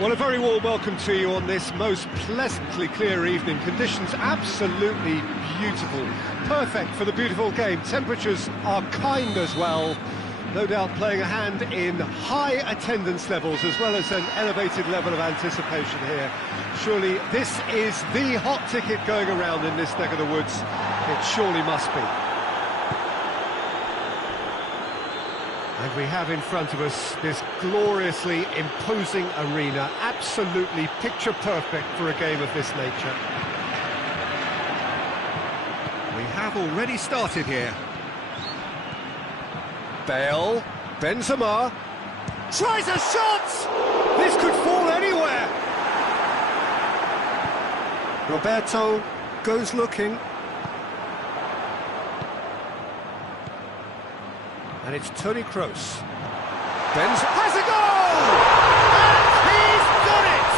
Well, a very warm welcome to you on this most pleasantly clear evening. Conditions absolutely beautiful. Perfect for the beautiful game. Temperatures are kind as well. No doubt playing a hand in high attendance levels as well as an elevated level of anticipation here. Surely this is the hot ticket going around in this neck of the woods. It surely must be. And we have in front of us this gloriously imposing arena, absolutely picture perfect for a game of this nature. We have already started here. Bale, Benzema, tries a shot! This could fall anywhere! Roberto goes looking. And it's Toni Kroos. Benzema has a goal! And he's done it!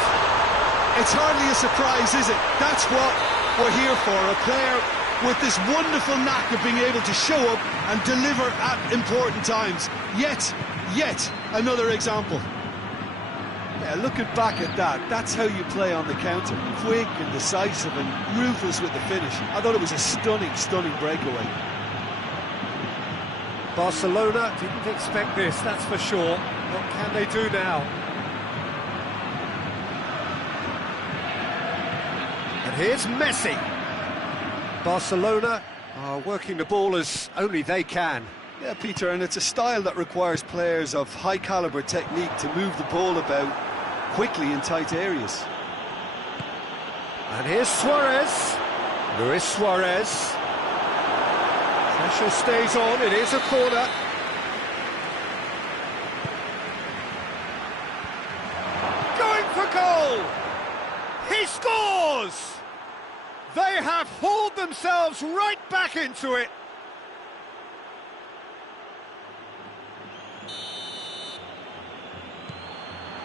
It's hardly a surprise, is it? That's what we're here for. A player with this wonderful knack of being able to show up and deliver at important times. Yet another example. Yeah, looking back at that, that's how you play on the counter. Quick and decisive and ruthless with the finish. I thought it was a stunning breakaway. Barcelona didn't expect this, that's for sure. What can they do now? And here's Messi. Barcelona are working the ball as only they can. Yeah, Peter, and it's a style that requires players of high caliber technique to move the ball about quickly in tight areas. And here's Suarez. Luis Suarez. Pressure stays on, it is a corner. Going for goal! He scores! They have hauled themselves right back into it.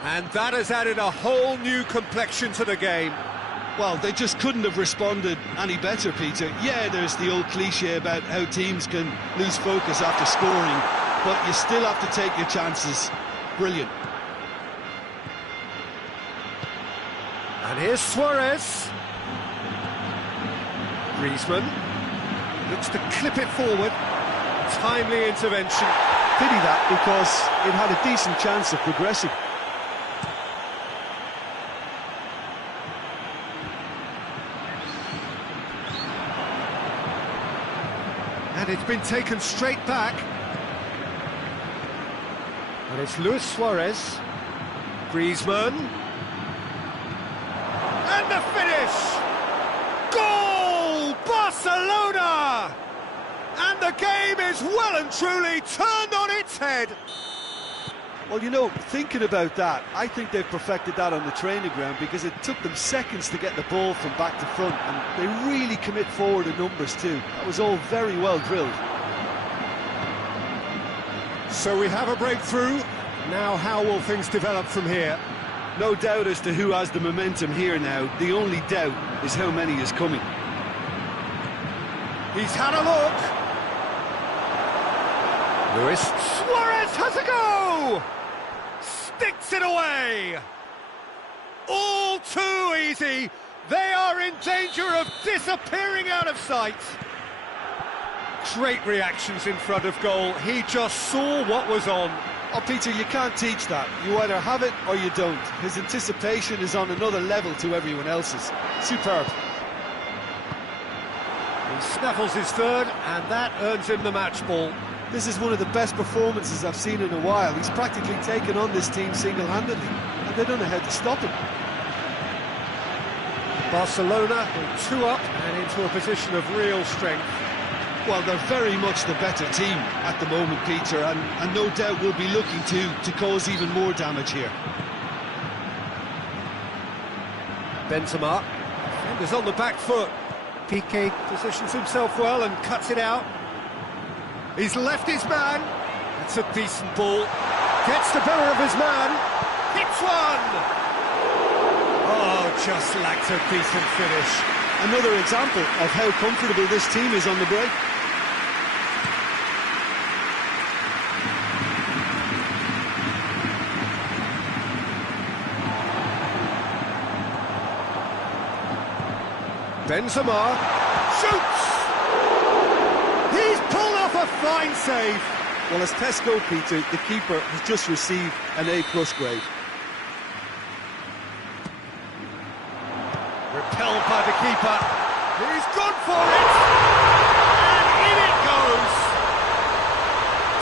And that has added a whole new complexion to the game. Well, they just couldn't have responded any better, Peter. Yeah, there's the old cliche about how teams can lose focus after scoring, but you still have to take your chances. Brilliant. And here's Suarez. Griezmann looks to clip it forward. Timely intervention. Pity that, because it had a decent chance of progressing. And it's been taken straight back. And it's Luis Suarez. Griezmann. And the finish! Goal! Barcelona! And the game is well and truly turned on its head. Well, you know, thinking about that, I think they've perfected that on the training ground because it took them seconds to get the ball from back to front, and they really commit forward in numbers too. That was all very well drilled. So we have a breakthrough. Now how will things develop from here? No doubt as to who has the momentum here now. The only doubt is how many is coming. He's had a look. Luis Suarez has a go! Sticks it away! All too easy. They are in danger of disappearing out of sight. Great reactions in front of goal. He just saw what was on. Oh, Peter, you can't teach that. You either have it or you don't. His anticipation is on another level to everyone else's. Superb. He snaffles his third, and that earns him the match ball. This is one of the best performances I've seen in a while. He's practically taken on this team single-handedly, and they don't know how to stop him. Barcelona two up and into a position of real strength. Well, they're very much the better team at the moment, Peter, and no doubt will be looking to cause even more damage here. Benzema, defenders on the back foot. Piqué positions himself well and cuts it out. He's left his man. That's a decent ball. Gets the better of his man. Hits one! Oh, just lacked a decent finish. Another example of how comfortable this team is on the break. Benzema shoots! He's pulled off a fine save! Well, as tests go, Peter, the keeper has just received an A+ grade. Repelled by the keeper. He's gone for it! And in it goes!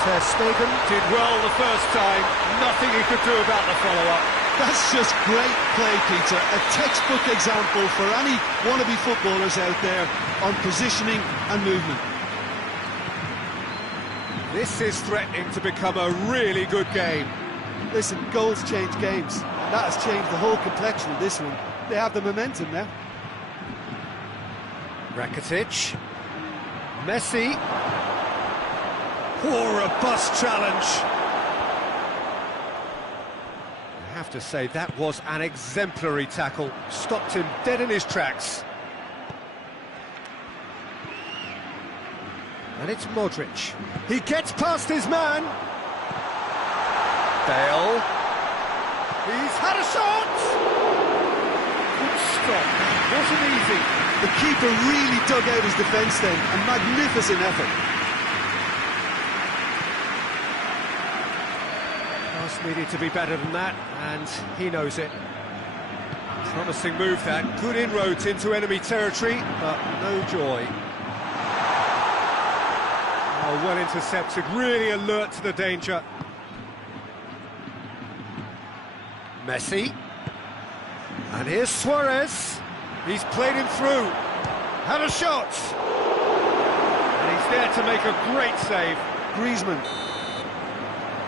Ter Stegen did well the first time. Nothing he could do about the follow-up. That's just great play, Peter. A textbook example for any wannabe footballers out there on positioning and movement. This is threatening to become a really good game. Listen, goals change games, and that has changed the whole complexion of this one. They have the momentum now. Rakitic. Messi. Oh, robust challenge. I have to say, that was an exemplary tackle. Stopped him dead in his tracks. And it's Modric. He gets past his man. Bale. He's had a shot! Good stop. Wasn't easy. The keeper really dug out his defence then. A magnificent effort. Pass needed to be better than that, and he knows it. Promising move that. Good inroads into enemy territory, but no joy. Oh, well intercepted, really alert to the danger. Messi. And here's Suarez. He's played him through. Had a shot. And he's there to make a great save. Griezmann.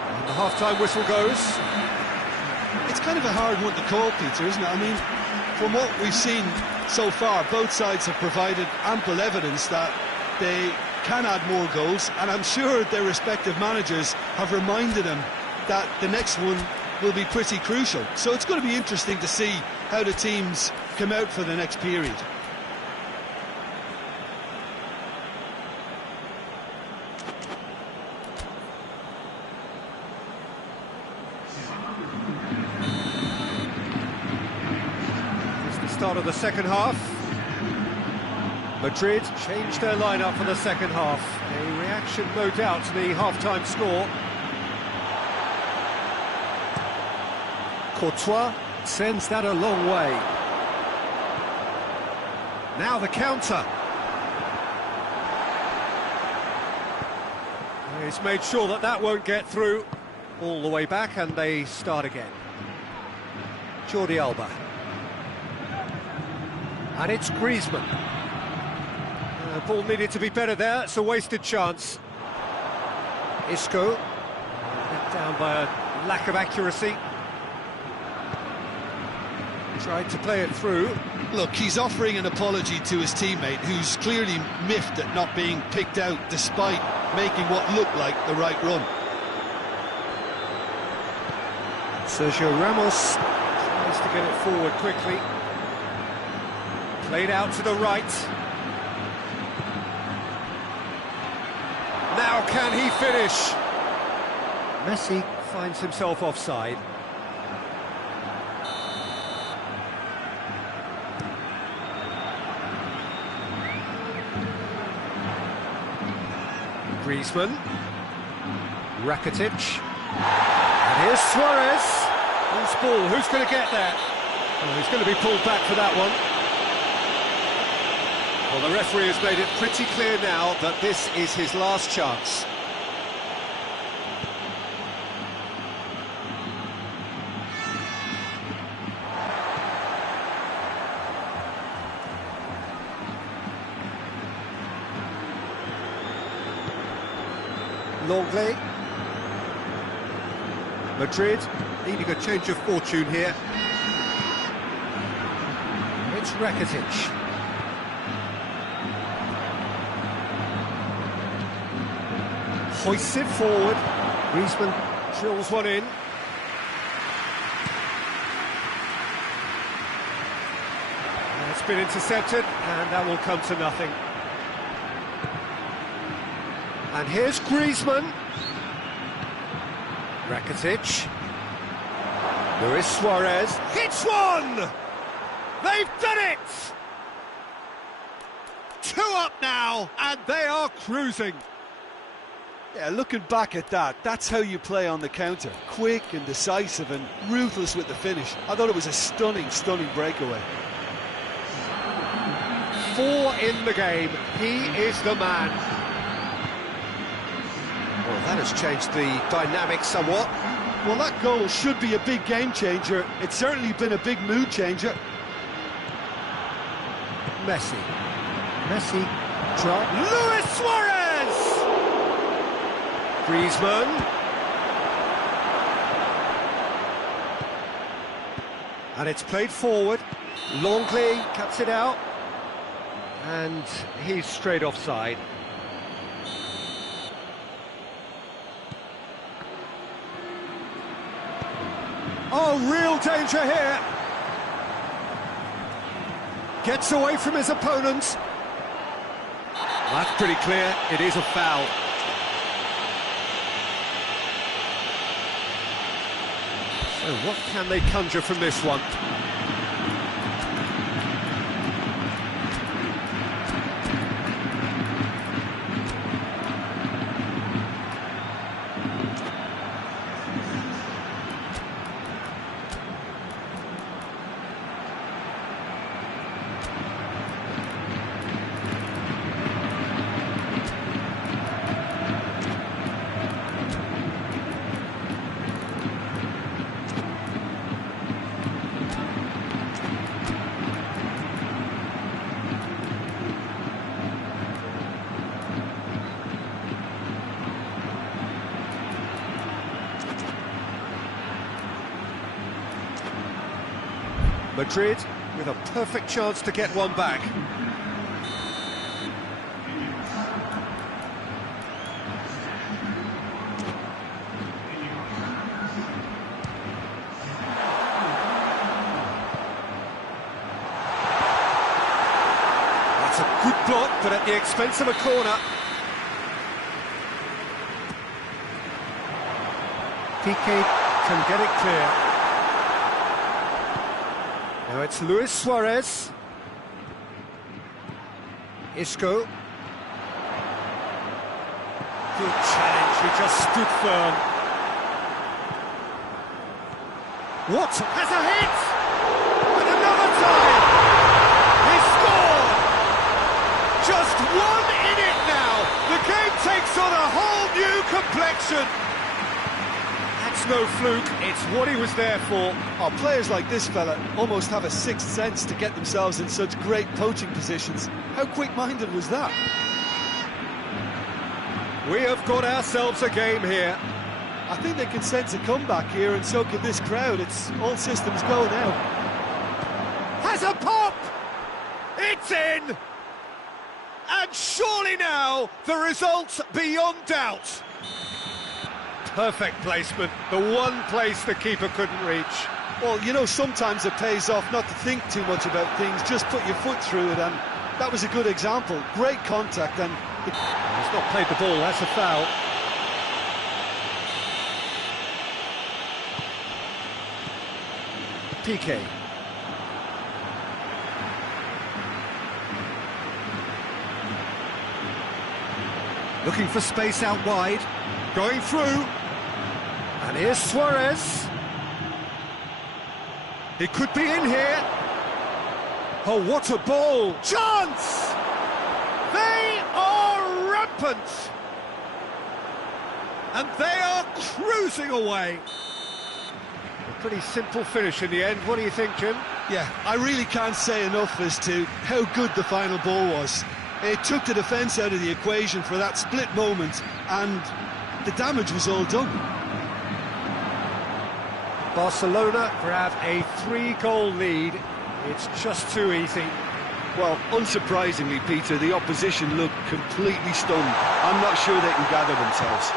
And the half-time whistle goes. It's kind of a hard one to call, Peter, isn't it? I mean, from what we've seen so far, both sides have provided ample evidence that they can add more goals, and I'm sure their respective managers have reminded them that the next one will be pretty crucial. So it's going to be interesting to see how the teams come out for the next period. It's the start of the second half. Madrid changed their lineup for the second half. A reaction, no doubt, to the half-time score. Courtois sends that a long way. Now the counter. He's made sure that that won't get through. All the way back, and they start again. Jordi Alba. And it's Griezmann. The ball needed to be better there, it's a wasted chance. Isco, let down by a lack of accuracy. Tried to play it through. Look, he's offering an apology to his teammate, who's clearly miffed at not being picked out despite making what looked like the right run. Sergio Ramos tries to get it forward quickly. Played out to the right. Now can he finish? Messi finds himself offside. Griezmann. Rakitic. And here's Suarez. Loose ball, who's going to get that? Oh, he's going to be pulled back for that one. Well, the referee has made it pretty clear now that this is his last chance. Longley. Madrid needing a change of fortune here. It's Rakitic. Hoists it forward. Griezmann drills one in. It's been intercepted, and that will come to nothing. And here's Griezmann. Rakitic. Luis Suarez hits one! They've done it! 2 up now, and they are cruising. Yeah, looking back at that, that's how you play on the counter. Quick and decisive and ruthless with the finish. I thought it was a stunning, stunning breakaway. 4 in the game. He is the man. Well, that has changed the dynamic somewhat. Well, that goal should be a big game changer. It's certainly been a big mood changer. Messi. Luis Suarez! Griezmann. And it's played forward. Longley cuts it out. And he's straight offside. Oh, real danger here. Gets away from his opponents. That's pretty clear. It is a foul. So what can they conjure from this one? Madrid with a perfect chance to get one back. That's a good block, but at the expense of a corner. Piqué can get it clear. Now it's Luis Suarez. Isco. Good challenge, he just stood firm. What? Has a hit! And another time! He scored! Just 1 in it now! The game takes on a whole new complexion! No fluke, it's what he was there for. Oh, players like this fella almost have a sixth sense to get themselves in such great poaching positions. How quick-minded was that? We have got ourselves a game here. I think they can sense a comeback here, and so can this crowd. It's all systems go now. Has a pop! It's in! And surely now, the result's beyond doubt. Perfect placement, the one place the keeper couldn't reach. Well, you know, sometimes it pays off not to think too much about things, just put your foot through it, and that was a good example. Great contact, and... He's not played the ball, that's a foul. Piqué. Looking for space out wide, going through. And here's Suarez. He could be in here. Oh, what a ball! Chance! They are rampant! And they are cruising away. A pretty simple finish in the end. What do you think, Jim? Yeah, I really can't say enough as to how good the final ball was. It took the defence out of the equation for that split moment, and the damage was all done. Barcelona grab a 3-goal lead. It's just too easy. Well, unsurprisingly, Peter, the opposition looked completely stunned. I'm not sure they can gather themselves.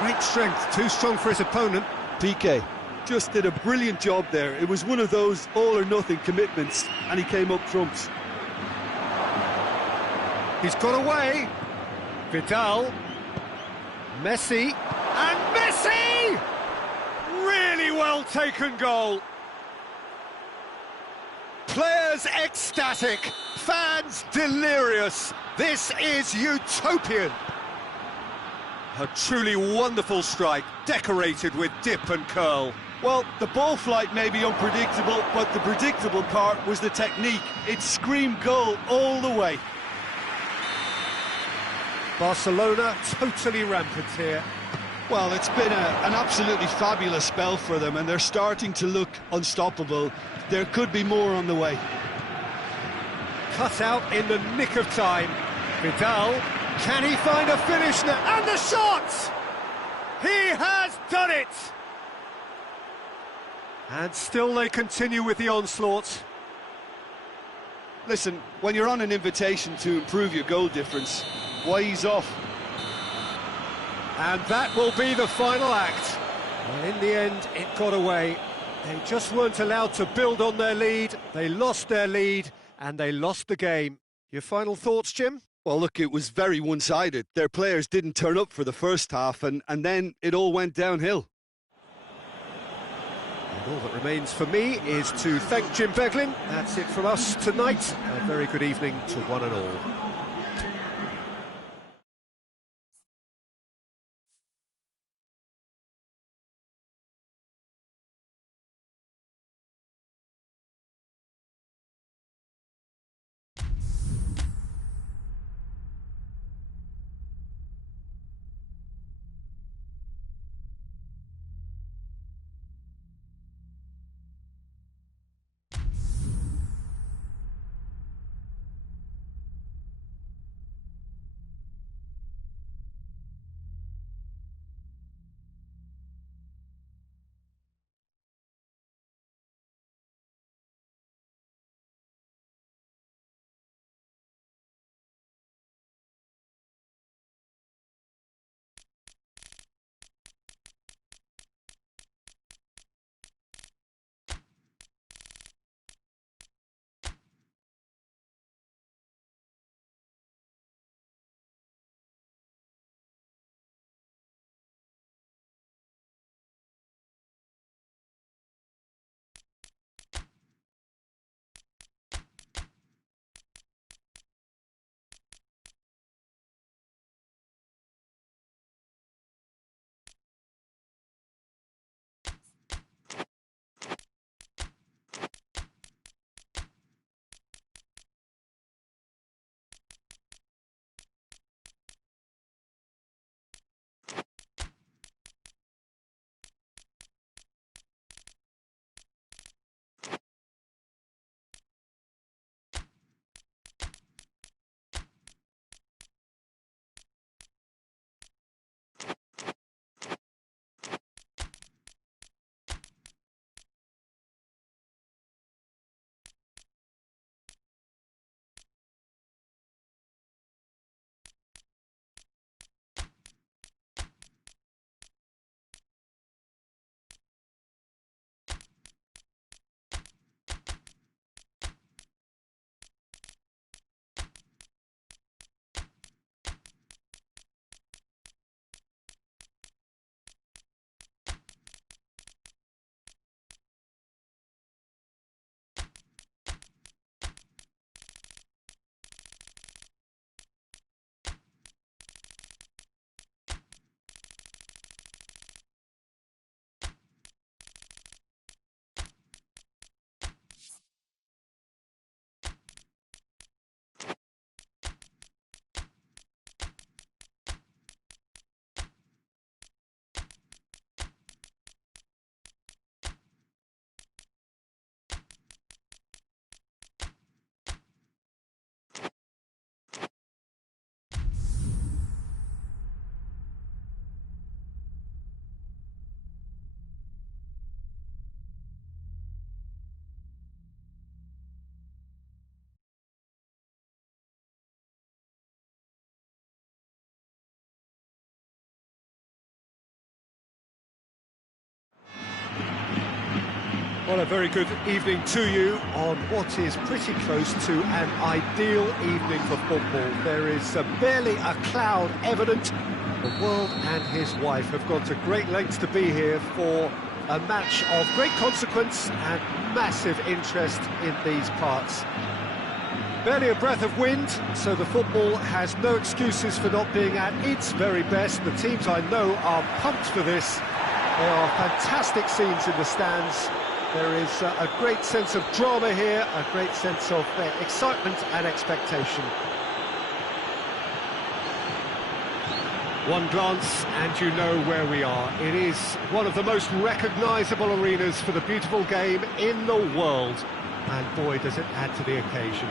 Great strength, too strong for his opponent. Piqué just did a brilliant job there. It was one of those all-or-nothing commitments, and he came up trumps. He's got away. Vidal. Messi. And Messi! Really well taken goal. Players ecstatic. fans delirious. This is utopian. A truly wonderful strike, decorated with dip and curl. Well, the ball flight may be unpredictable, but the predictable part was the technique. It screamed goal all the way. Barcelona totally rampant here. Well, it's been an absolutely fabulous spell for them, and they're starting to look unstoppable. There could be more on the way. Cut out in the nick of time. Vidal, can he find a finish now? And the shot! He has done it! And still they continue with the onslaught. Listen, when you're on an invitation to improve your goal difference, why ease off? And that will be the final act. Well, in the end, it got away. They just weren't allowed to build on their lead. They lost their lead, and they lost the game. Your final thoughts, Jim? Well, look, it was very one-sided. Their players didn't turn up for the first half, and then it all went downhill. And all that remains for me is to thank Jim Beglin. That's it from us tonight. A very good evening to one and all. Well, a very good evening to you on what is pretty close to an ideal evening for football. There is barely a cloud evident. The world and his wife have gone to great lengths to be here for a match of great consequence and massive interest in these parts. Barely a breath of wind, so the football has no excuses for not being at its very best. The teams I know are pumped for this. There are fantastic scenes in the stands. There is a great sense of drama here, a great sense of excitement and expectation. One glance and you know where we are. It is one of the most recognisable arenas for the beautiful game in the world. And boy, does it add to the occasion.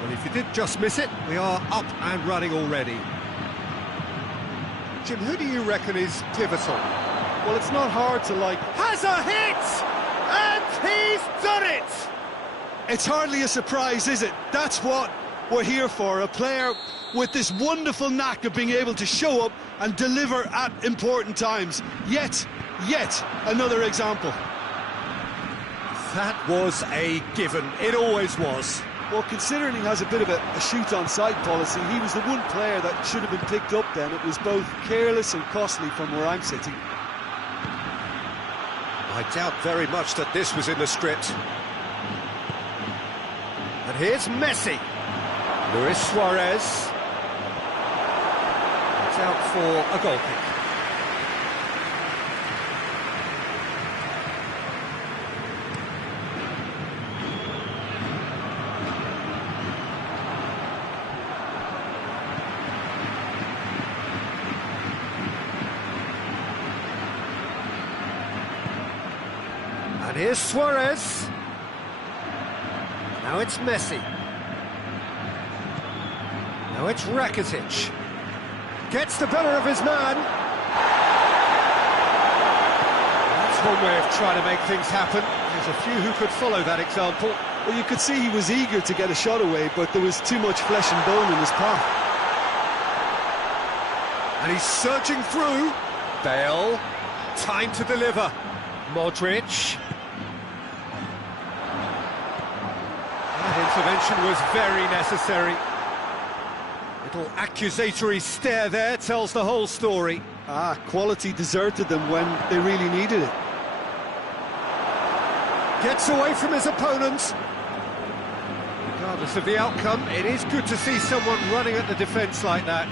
Well, if you did just miss it, we are up and running already. Jim, who do you reckon is pivotal? Well, it's not hard to like. Has a hit! And he's done it! It's hardly a surprise, is it? That's what we're here for. A player with this wonderful knack of being able to show up and deliver at important times. Yet another example. That was a given. It always was. Well, considering he has a bit of a shoot-on-sight policy, he was the one player that should have been picked up then. It was both careless and costly from where I'm sitting. I doubt very much that this was in the script. And here's Messi. Luis Suarez. It's out for a goal kick. And here's Suarez. Now it's Messi. Now it's Rakitic. Gets the better of his man. That's one way of trying to make things happen. There's a few who could follow that example. Well, you could see he was eager to get a shot away, but there was too much flesh and bone in his path. And he's surging through. Bale. Time to deliver. Modric. That intervention was very necessary. Little accusatory stare there tells the whole story. Quality deserted them when they really needed it. Gets away from his opponent. Regardless of the outcome, it is good to see someone running at the defence like that.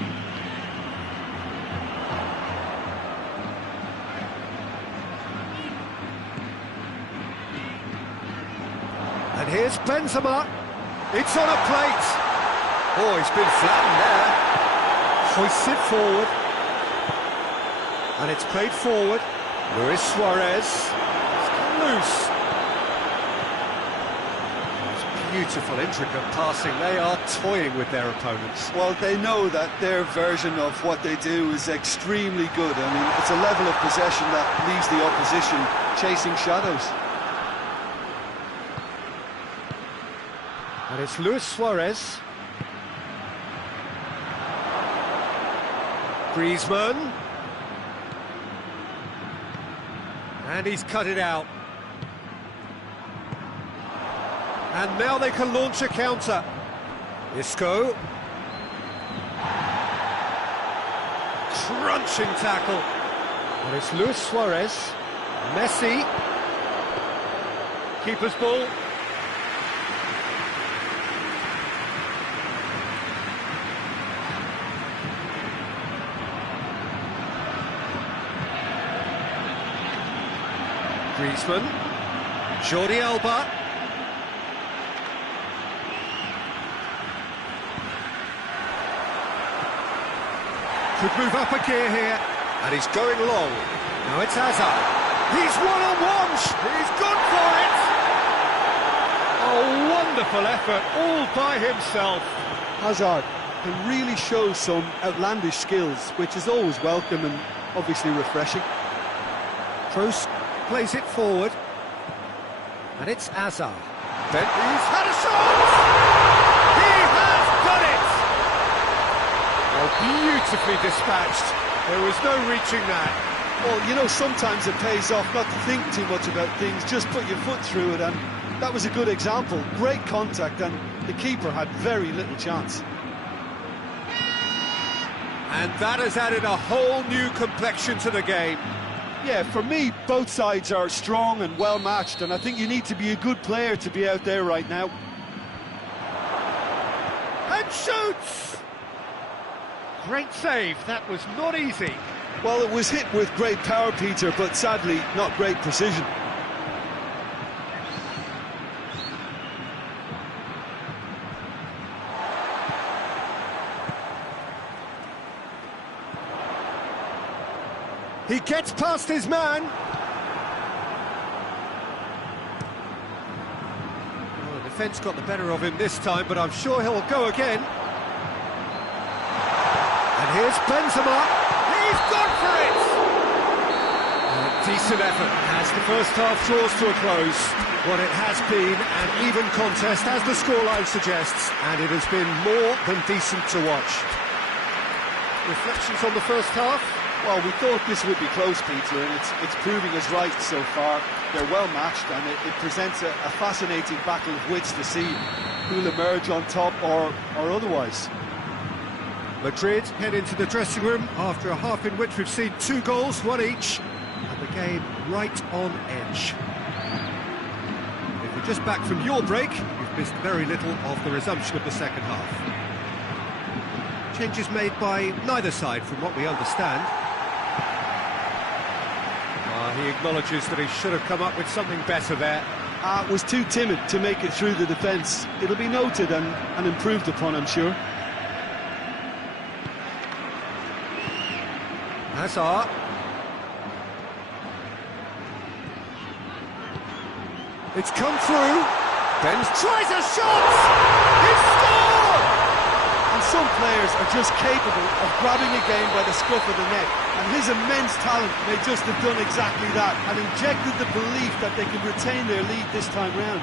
And here's Benzema. It's on a plate. Oh, he's been flattened there. Hoisted forward. And it's played forward. Luis Suarez. It's got loose. It's beautiful, intricate passing. They are toying with their opponents. Well, they know that their version of what they do is extremely good. I mean, it's a level of possession that leaves the opposition chasing shadows. And it's Luis Suarez. Griezmann. And he's cut it out. And now they can launch a counter. Isco. Crunching tackle. And it's Luis Suarez. Messi. Keeper's ball. Griezmann, Jordi Alba. Could move up a gear here, and he's going long. Now it's Hazard. He's one-on-one. He's gone for it. A wonderful effort, all by himself. Hazard can really show some outlandish skills, which is always welcome and obviously refreshing. Kroos plays it forward, and it's Hazard. Then he's had a shot! He has done it! Well, beautifully dispatched. There was no reaching that. Well, you know, sometimes it pays off not to think too much about things, just put your foot through it, and that was a good example. Great contact, and the keeper had very little chance. And that has added a whole new complexion to the game. Yeah, for me, both sides are strong and well matched, and I think you need to be a good player to be out there right now. And shoots! Great save, that was not easy. Well, it was hit with great power, Peter, but sadly, not great precision. He gets past his man. Well, the defence got the better of him this time, but I'm sure he'll go again. And here's Benzema. He's gone for it! A decent effort as the first half draws to a close. What it has been an even contest, as the scoreline suggests, and it has been more than decent to watch. Reflections on the first half? Well, we thought this would be close, Peter, and it's proving us right so far. They're well matched, and it presents a fascinating battle of wits to see who'll emerge on top or otherwise. Madrid head into the dressing room after a half in which we've seen 2 goals, 1 each, and the game right on edge. If you're just back from your break, you've missed very little of the resumption of the second half. Changes made by neither side from what we understand. He acknowledges that he should have come up with something better there. Was too timid to make it through the defence. It'll be noted and improved upon, I'm sure. Hazard. It's come through. Ben tries a shot! He scored! And some players are just capable of grabbing a game by the scruff of the neck, and his immense talent may just have done exactly that and injected the belief that they can retain their lead this time round.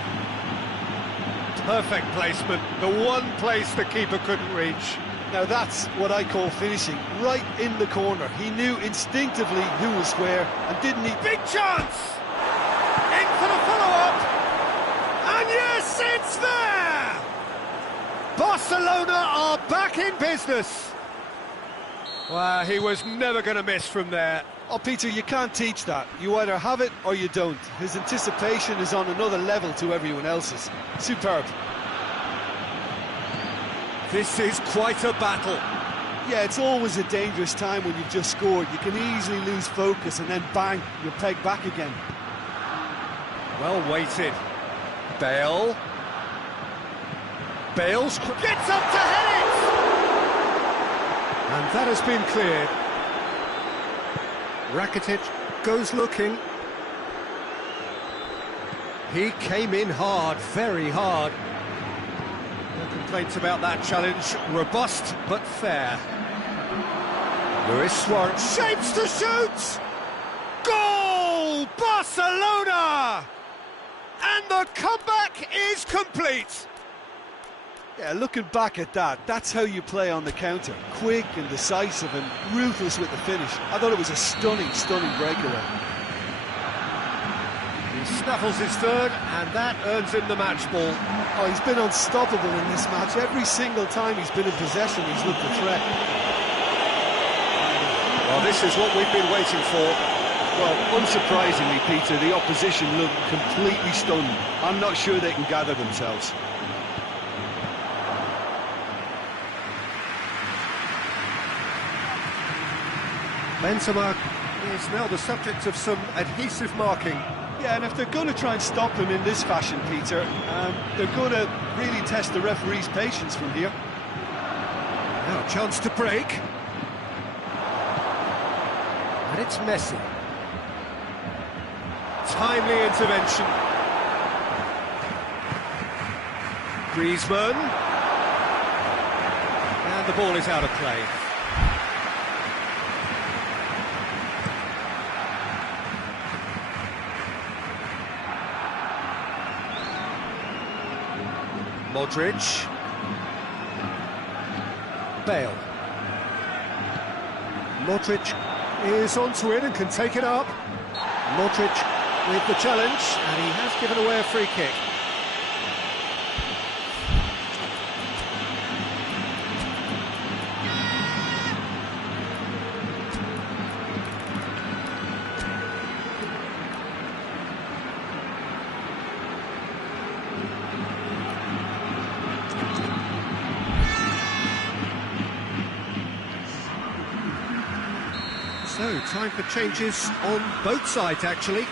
Perfect placement, the one place the keeper couldn't reach. Now that's what I call finishing, right in the corner. He knew instinctively who was where and didn't need... Big chance! In for the follow-up! And yes, it's there! Barcelona are back in business. Well, he was never going to miss from there. Oh, Peter, you can't teach that. You either have it or you don't. His anticipation is on another level to everyone else's. Superb. This is quite a battle. Yeah, it's always a dangerous time when you've just scored. You can easily lose focus and then bang, you're pegged back again. Well weighted. Bale. Bale's gets up to head it! And that has been cleared. Rakitic goes looking. He came in hard, very hard. No complaints about that challenge. Robust, but fair. Luis Suarez shapes to shoot! Goal! Barcelona! And the comeback is complete! Yeah, looking back at that, that's how you play on the counter. Quick and decisive and ruthless with the finish. I thought it was a stunning, stunning breakaway. He snaffles his third, and that earns him the match ball. Oh, he's been unstoppable in this match. Every single time he's been in possession, he's looked a threat. Well, this is what we've been waiting for. Well, unsurprisingly, Peter, the opposition looked completely stunned. I'm not sure they can gather themselves. Benzema is now the subject of some adhesive marking. Yeah, and if they're going to try and stop him in this fashion, Peter, they're going to really test the referee's patience from here. Now a chance to break. And it's Messi. Timely intervention. Griezmann. And the ball is out of play. Modric. Bale. Modric is onto it and can take it up. Modric with the challenge, and he has given away a free kick. So, time for changes on both sides, actually.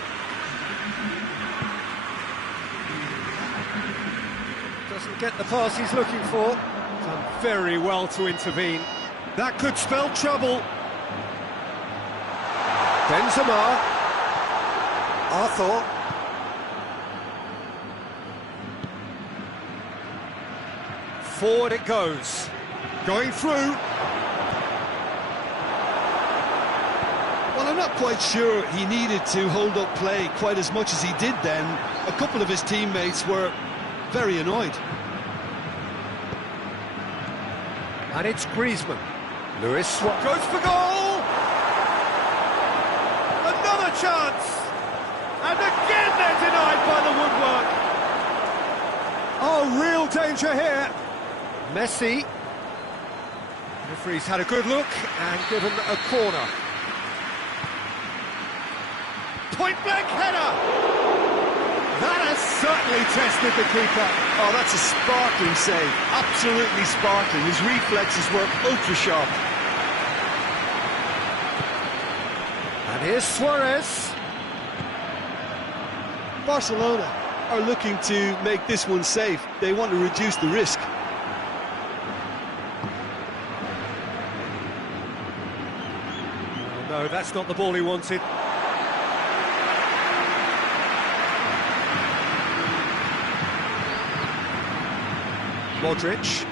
Doesn't get the pass he's looking for. Done very well to intervene. That could spell trouble. Benzema. Arthur. Forward it goes. Going through. Well, I'm not quite sure he needed to hold up play quite as much as he did then. A couple of his teammates were very annoyed. And it's Griezmann. Lewis goes for goal! Another chance! And again they're denied by the woodwork! Oh, real danger here! Messi. The referee's had a good look and given a corner. Point-blank header! That has certainly tested the keeper. Oh, that's a sparkling save. Absolutely sparkling. His reflexes were ultra-sharp. And here's Suarez. Barcelona are looking to make this one safe. They want to reduce the risk. Oh, no, that's not the ball he wanted. Modric.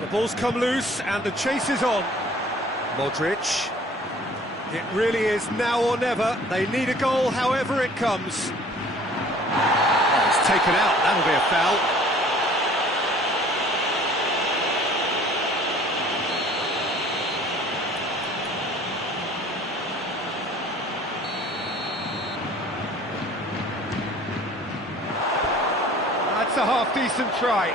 The ball's come loose and the chase is on. Modric. It really is now or never. They need a goal however it comes. Oh, it's taken out. That'll be a foul. That's a half-decent try.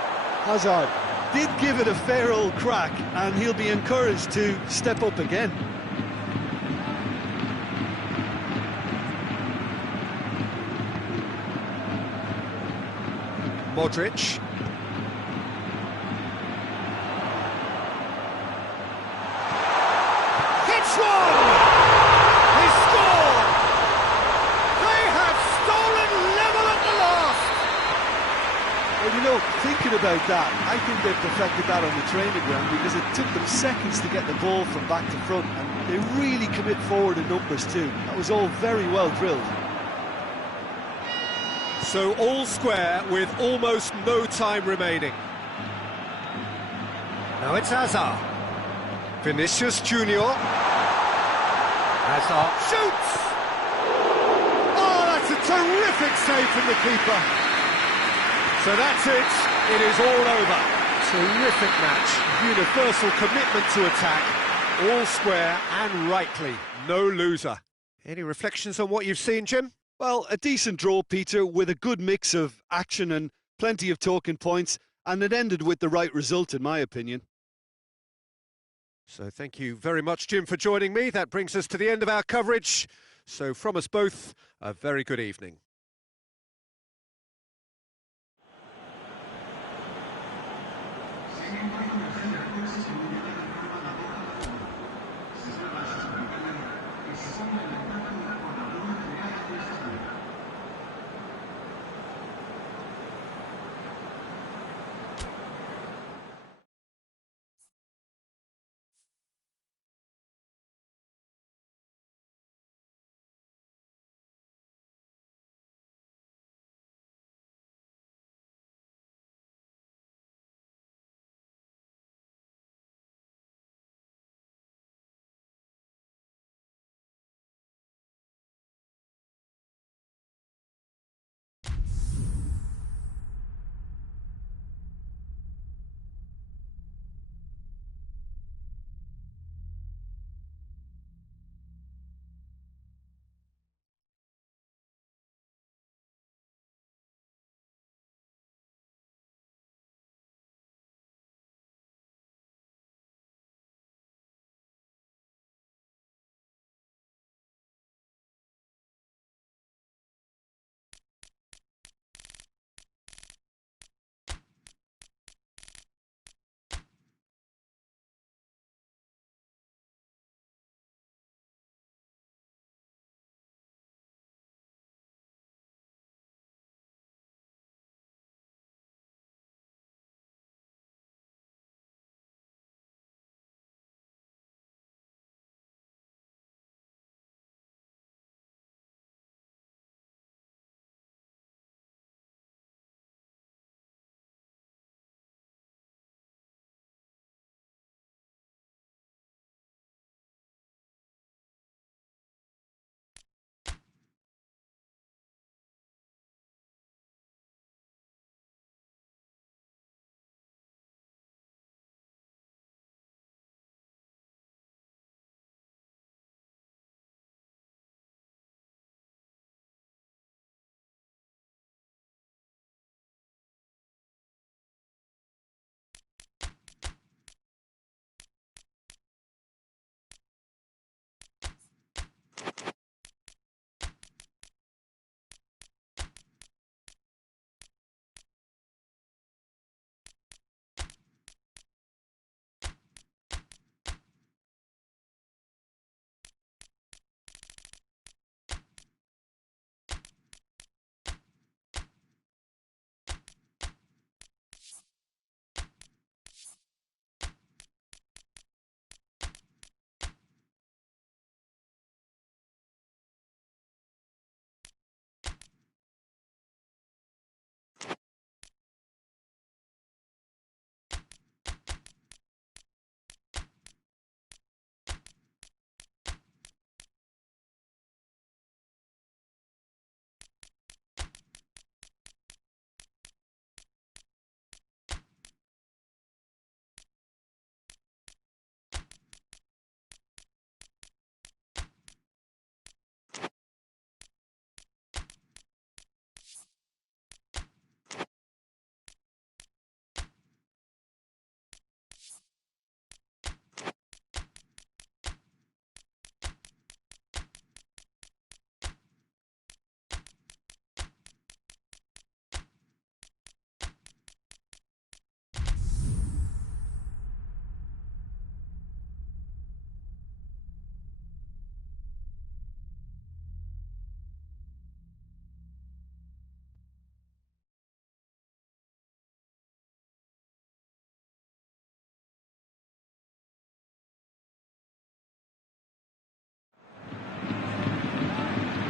Hazard did give it a fair old crack, and he'll be encouraged to step up again. Modric. Hits one! He scored! They have stolen level at the last! Well, you know, thinking about that, I think they've perfected that on the training ground because it took them seconds to get the ball from back to front, and they really commit forward in numbers too. That was all very well drilled. So all square with almost no time remaining. Now it's Hazard. Vinicius Junior. Hazard shoots! Oh, that's a terrific save from the keeper. So that's it. It is all over. Terrific match. Universal commitment to attack. All square and rightly. No loser. Any reflections on what you've seen, Jim? Well, a decent draw, Peter, with a good mix of action and plenty of talking points, and it ended with the right result, in my opinion. So thank you very much, Jim, for joining me. That brings us to the end of our coverage. So from us both, a very good evening.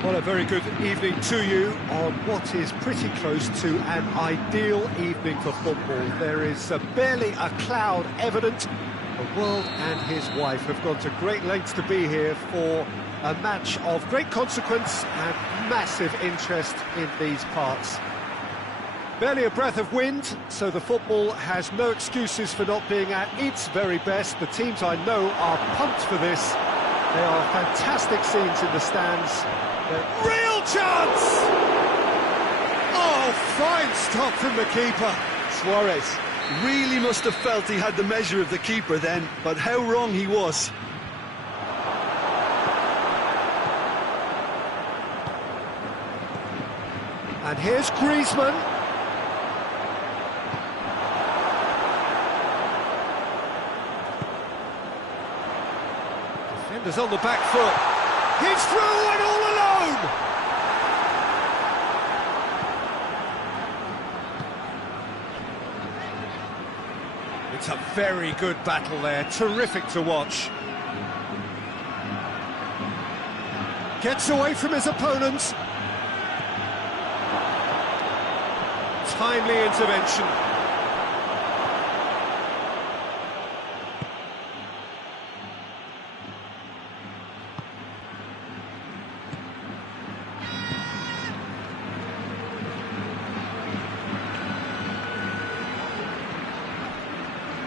Well, a very good evening to you on what is pretty close to an ideal evening for football. There is barely a cloud evident. The world and his wife have gone to great lengths to be here for a match of great consequence and massive interest in these parts. Barely a breath of wind, so the football has no excuses for not being at its very best. The teams I know are pumped for this. There are fantastic scenes in the stands. Real chance! Oh, fine stop from the keeper. Suarez really must have felt he had the measure of the keeper then, but how wrong he was. And here's Griezmann. Defenders on the back foot. He's through and all alone! It's a very good battle there, terrific to watch. Gets away from his opponents. Timely intervention.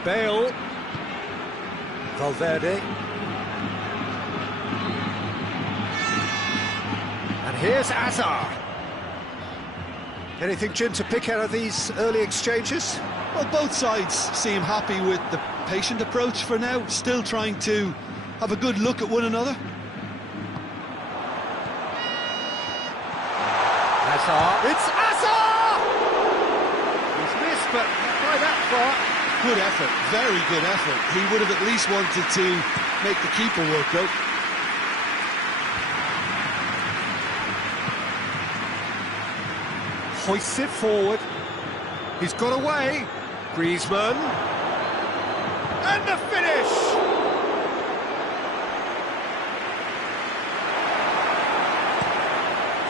Bale, Valverde, and here's Hazard. Anything, Jim, to pick out of these early exchanges? Well, both sides seem happy with the patient approach for now, still trying to have a good look at one another. Hazard, it's Hazard! He's missed, but not by that far. Good effort, very good effort. He would have at least wanted to make the keeper work out. Hoists it forward. He's got away. Griezmann. And the finish!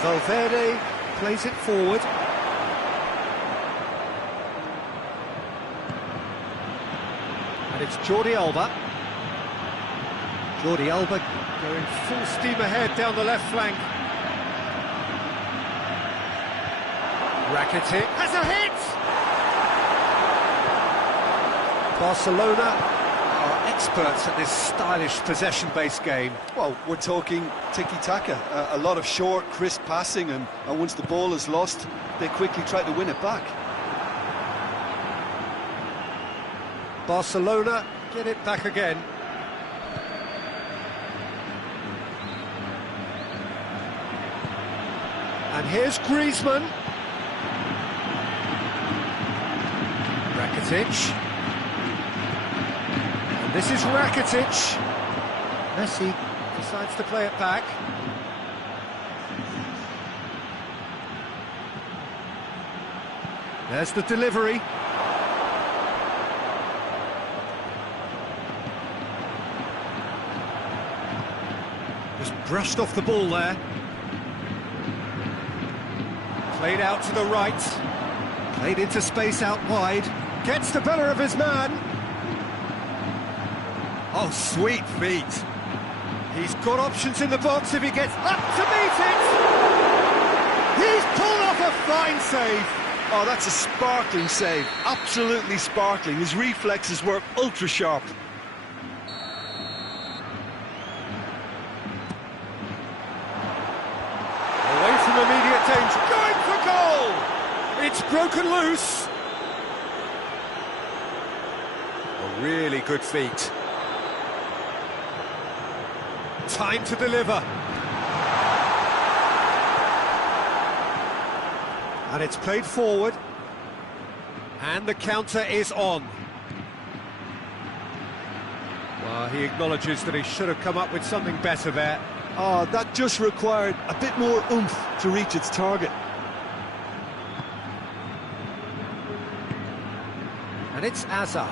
Valverde plays it forward. And it's Jordi Alba. Jordi Alba going full steam ahead down the left flank. Rakitic has a hit! Barcelona are experts at this stylish possession-based game. Well, we're talking tiki-taka, a lot of short, crisp passing, and once the ball is lost, they quickly try to win it back. Barcelona get it back again. And here's Griezmann. Rakitic. And this is Rakitic. Messi decides to play it back. There's the delivery. Just brushed off the ball there. Played out to the right. Played into space out wide. Gets the better of his man. Oh, sweet feet. He's got options in the box if he gets up to meet it. He's pulled off a fine save. Oh, that's a sparkling save. Absolutely sparkling. His reflexes were ultra sharp. Away from immediate danger. Going for goal. It's broken loose. A really good feat. Time to deliver. And it's played forward. And the counter is on. Well, he acknowledges that he should have come up with something better there. Oh, that just required a bit more oomph to reach its target. And it's Hazard.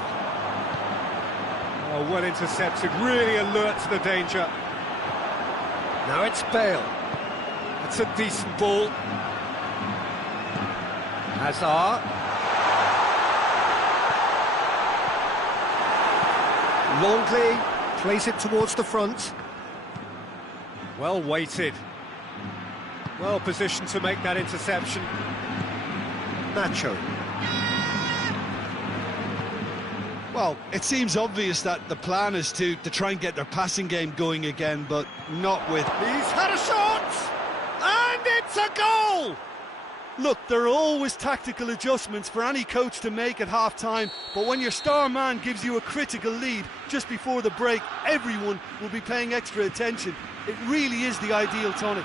Oh, well intercepted, really alert to the danger. Now it's Bale. It's a decent ball. Hazard. Longley plays it towards the front. Well weighted. Well positioned to make that interception. Nacho. Well, it seems obvious that the plan is to try and get their passing game going again, but not with... He's had a shot! And it's a goal! Look, there are always tactical adjustments for any coach to make at half-time, but when your star man gives you a critical lead just before the break, everyone will be paying extra attention. It really is the ideal tonic.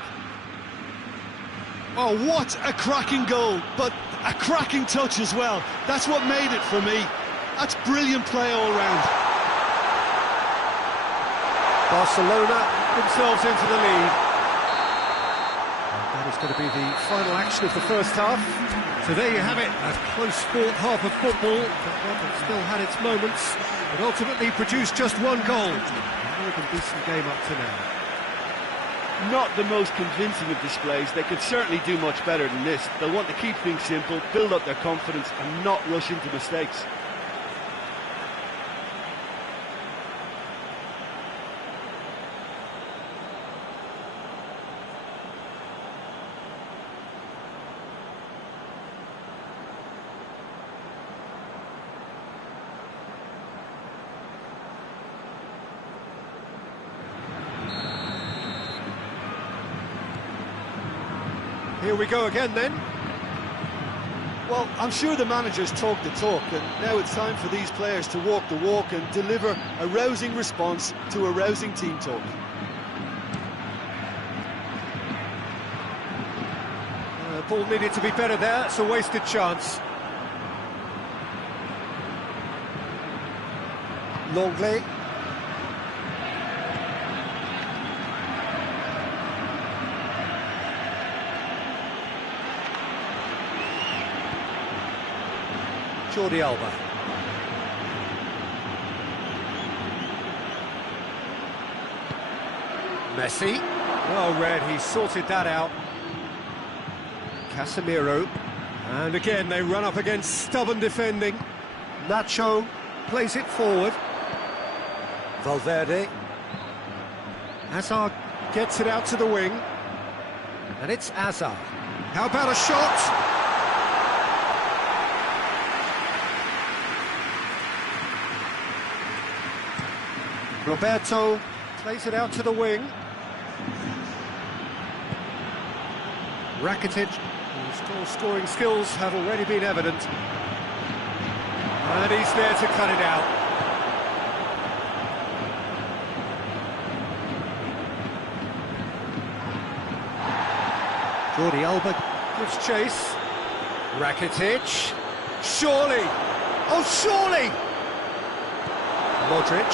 Oh, what a cracking goal, but a cracking touch as well. That's what made it for me. That's brilliant play all round. Barcelona themselves into the lead. That is going to be the final action of the first half. So there you have it, a close fought half of football, but one that still had its moments, but ultimately produced just one goal. A more than decent game up to now. Not the most convincing of displays. They could certainly do much better than this. They'll want to keep things simple, build up their confidence and not rush into mistakes. Here we go again then. Well, I'm sure the managers talk the talk, and now it's time for these players to walk the walk and deliver a rousing response to a rousing team talk. Ball needed to be better there, it's a wasted chance. Longley. Jordi Alba. Messi. Well read, he sorted that out. Casemiro. And again, they run up against stubborn defending. Nacho plays it forward. Valverde. Hazard gets it out to the wing. And it's Hazard. How about a shot? Roberto plays it out to the wing. Rakitic, whose scoring skills have already been evident. And he's there to cut it out. Jordi Alba gives chase. Rakitic. Surely! Oh, surely! Modric.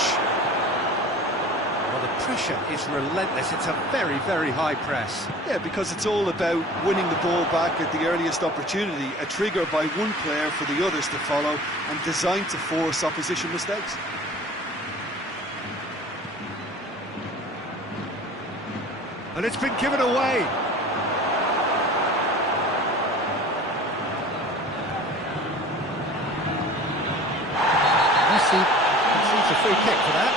Well, the pressure is relentless. It's a very, very high press. Yeah, because it's all about winning the ball back at the earliest opportunity, a trigger by one player for the others to follow, and designed to force opposition mistakes. And it's been given away. Messi concedes a free kick for that.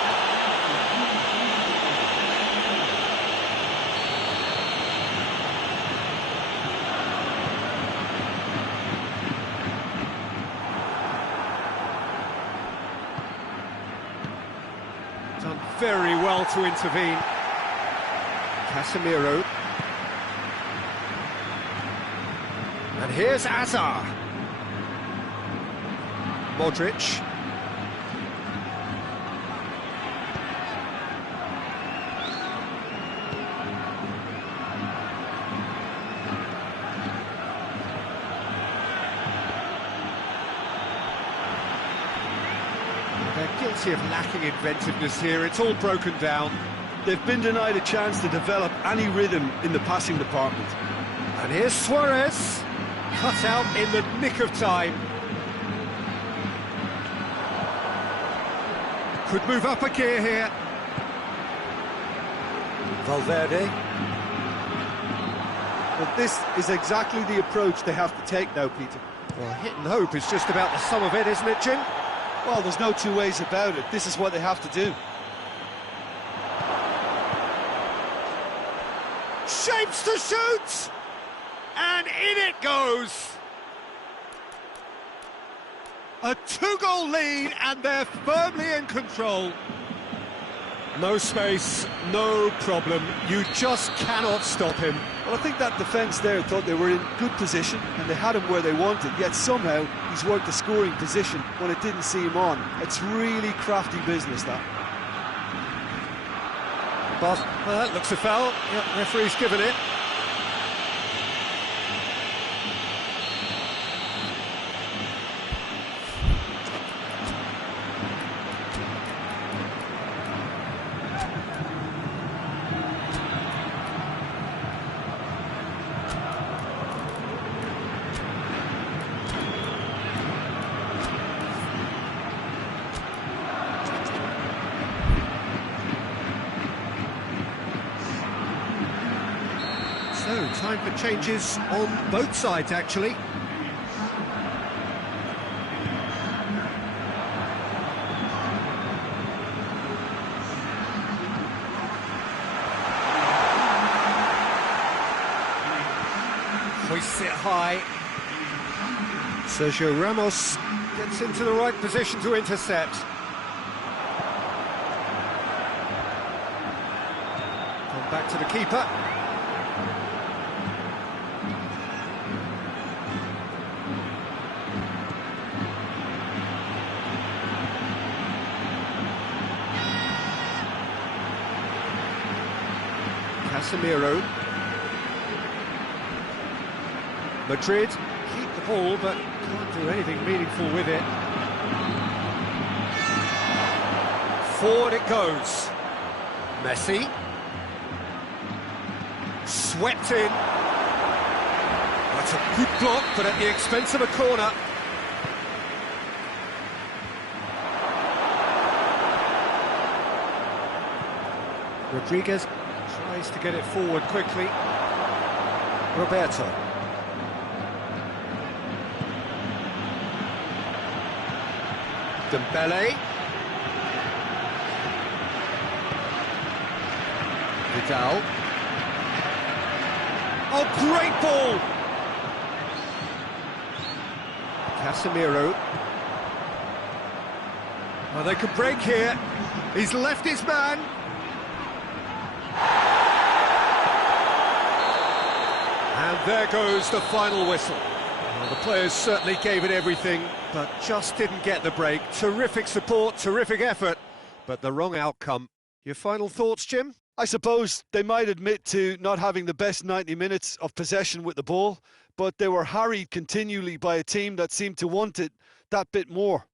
Done very well to intervene. Casemiro. And here's Azar. Modric. They're guilty of lacking inventiveness here. It's all broken down. They've been denied a chance to develop any rhythm in the passing department. And here's Suarez, cut out in the nick of time. Could move up a gear here. Valverde. But this is exactly the approach they have to take now, Peter. Well, hit and hope is just about the sum of it, isn't it, Jim? Well, there's no two ways about it. This is what they have to do. Shapes to shoot! And in it goes! A two-goal lead, and they're firmly in control. No space, no problem. You just cannot stop him. Well, I think that defence there thought they were in good position and they had him where they wanted, yet somehow he's worked a scoring position when it didn't see him on. It's really crafty business, that. Well, that looks a foul. Yep, referee's given it. So, time for changes on both sides, actually. Hoists it high. Sergio Ramos gets into the right position to intercept. Come back to the keeper. Casemiro. Madrid keep the ball, but can't do anything meaningful with it. Forward it goes. Messi. Swept in. That's a good block, but at the expense of a corner. Rodriguez tries to get it forward quickly. Roberto. Dembele. Vidal. Oh, great ball! Casemiro. Oh, they could break here. He's left his man. And there goes the final whistle. Well, the players certainly gave it everything, but just didn't get the break. Terrific support, terrific effort, but the wrong outcome. Your final thoughts, Jim? I suppose they might admit to not having the best 90 minutes of possession with the ball, but they were harried continually by a team that seemed to want it that bit more.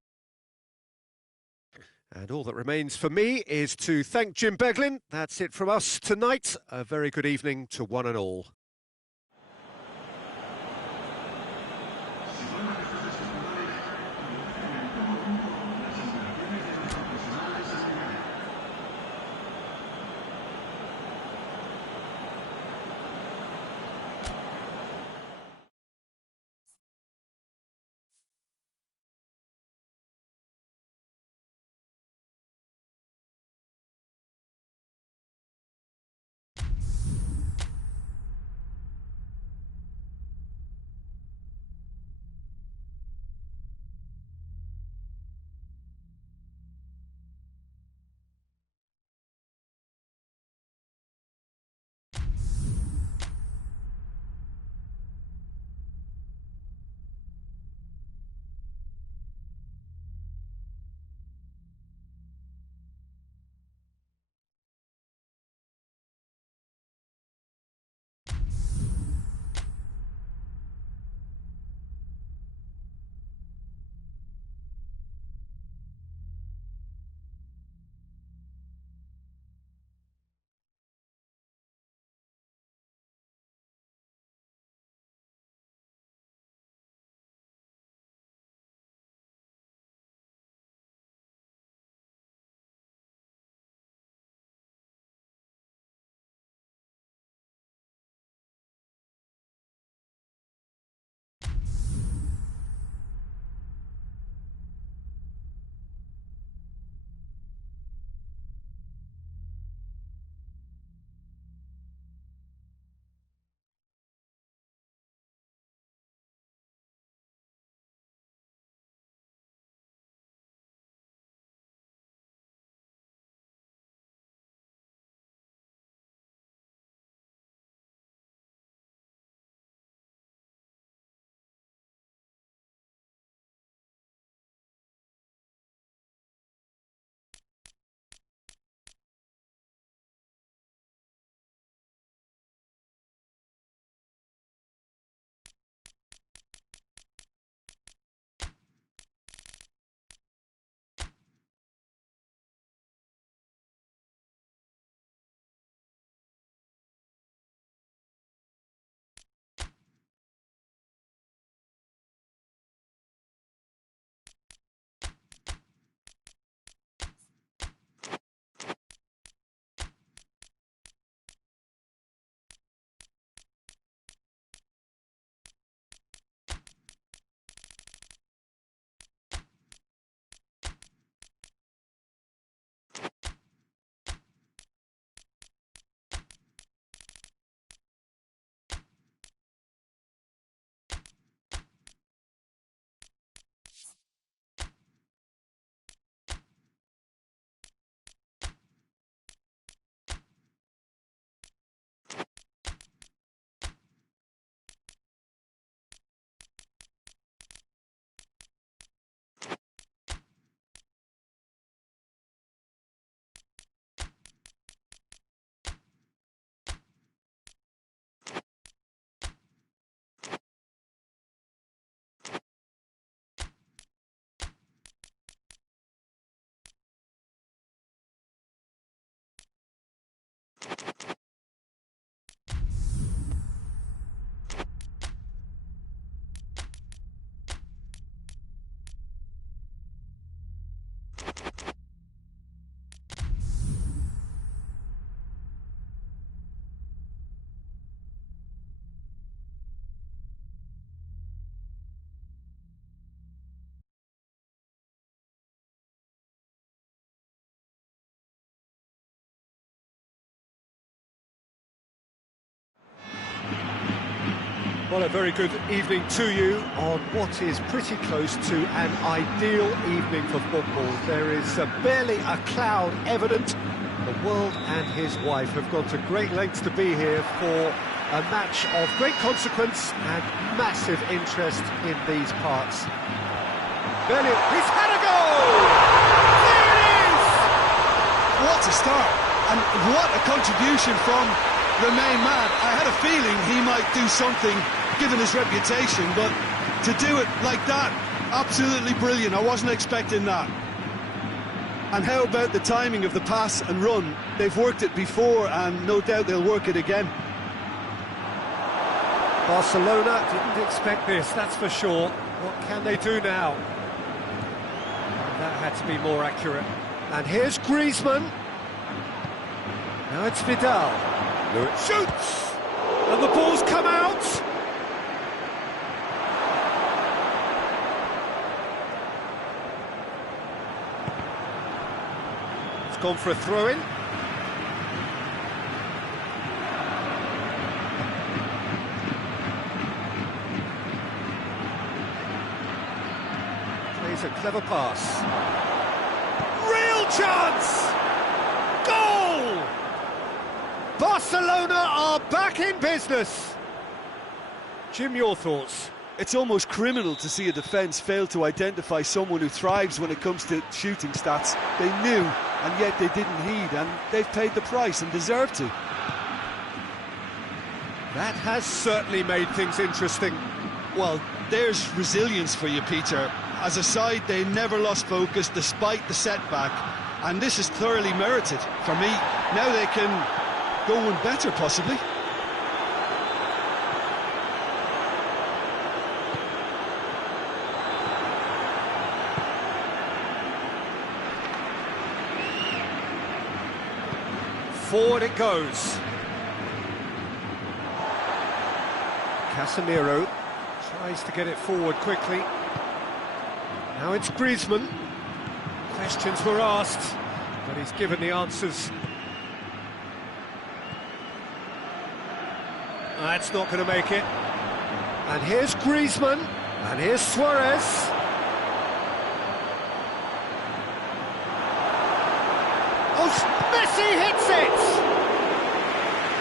And all that remains for me is to thank Jim Beglin. That's it from us tonight. A very good evening to one and all. Well, a very good evening to you on what is pretty close to an ideal evening for football. There is barely a cloud evident. The world and his wife have gone to great lengths to be here for a match of great consequence and massive interest in these parts. Bernardo, he's had a goal! There it is! What a start! And what a contribution from the main man. I had a feeling he might do something, given his reputation, but to do it like that, absolutely brilliant. I wasn't expecting that. And how about the timing of the pass and run? They've worked it before, and no doubt they'll work it again. Barcelona didn't expect this, that's for sure. What can they do now? That had to be more accurate. And here's Griezmann. Now it's Vidal. Lewis shoots! And the ball's come out! It's gone for a throw-in. Plays a clever pass. Real chance! Goal! Barcelona are back in business. Jim, your thoughts? It's almost criminal to see a defence fail to identify someone who thrives when it comes to shooting stats. They knew, and yet they didn't heed, and they've paid the price and deserve to. That has certainly made things interesting. Well, there's resilience for you, Peter. As a side, they never lost focus despite the setback, and this is thoroughly merited. For me, now they can go one better, possibly. Forward it goes. Casemiro tries to get it forward quickly. Now it's Griezmann. Questions were asked, but he's given the answers. That's not going to make it. And here's Griezmann, and here's Suarez. Oh, Messi hits it!